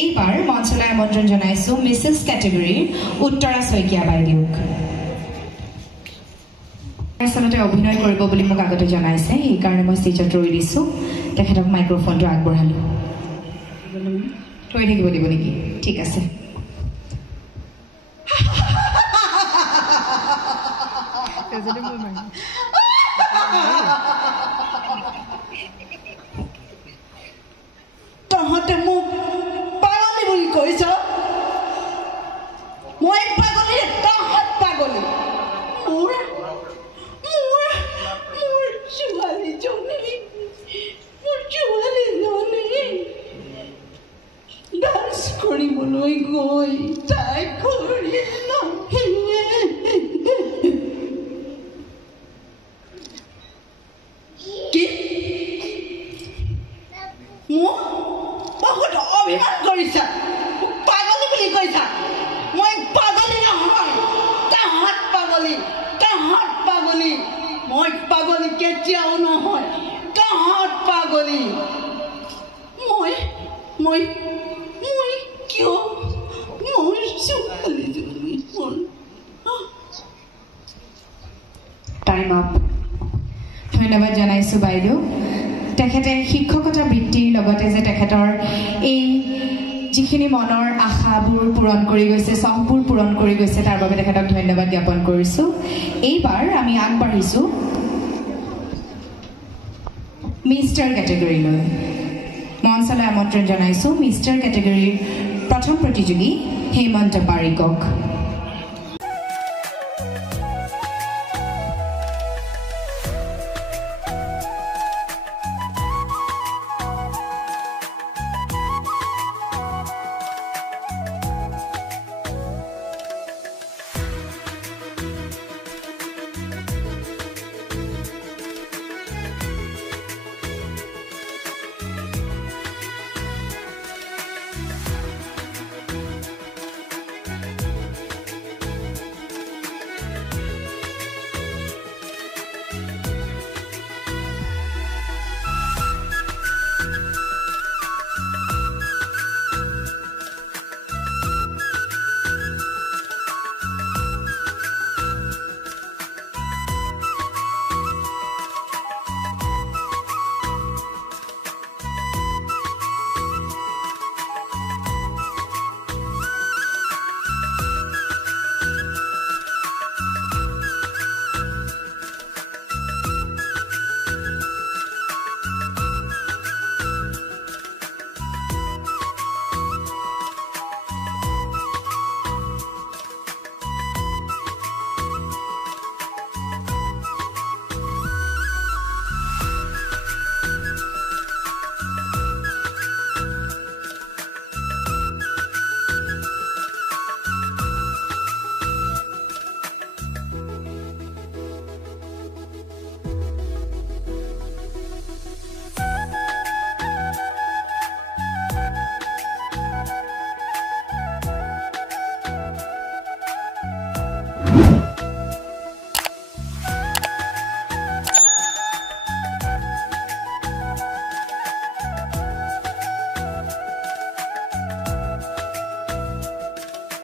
এইবাৰ মঞ্চলৈ আমন্ত্ৰণ জনাইছো মিছেছ কেটেগৰীৰ উত্তৰা শইকীয়া বাইদেউক আচলতে অভিনয় কৰিব বুলি মোক আগতে জনাইছে এই কাৰণে মই ষ্টেজত ৰৈ দিছো তেখেতক মাইক্ৰোফোনটো আগবঢ়ালো ৰৈ থাকিব দিব নেকি ঠিক আছে তহঁতে মোক পাগলী বুলি কৈছ মই পাগলী তহঁত পাগলী মোৰ ছোৱালীজনী ডান্স কৰিবলৈ গৈ তাই কৰি কি মোক বহুত অভিমান কৰিছা পাগলী বুলি কৈছা মই পাগলী নহয় তাহাঁত পাগলী মই পাগলী কেতিয়াও নহয় তাহাঁত পাগলী মই কিয় মোৰ ছোৱালীজনী টাইম আপ ধন্যবাদ জনাইছো বাইদেউ তেখেতে শিক্ষকতা বৃত্তিৰ লগতে যে তেখেতৰ এই যিখিনি মনৰ আশাবোৰ পূৰণ কৰি গৈছে চখবোৰ পূৰণ কৰি গৈছে তাৰ বাবে তেখেতক ধন্যবাদ জ্ঞাপন কৰিছো এইবাৰ আমি আগবাঢ়িছো মিষ্টাৰ কেটেগৰীলৈ মঞ্চলৈ আমন্ত্ৰণ জনাইছো মিষ্টাৰ কেটেগৰীৰ প্ৰথম প্ৰতিযোগী হেমন্ত পাৰিকক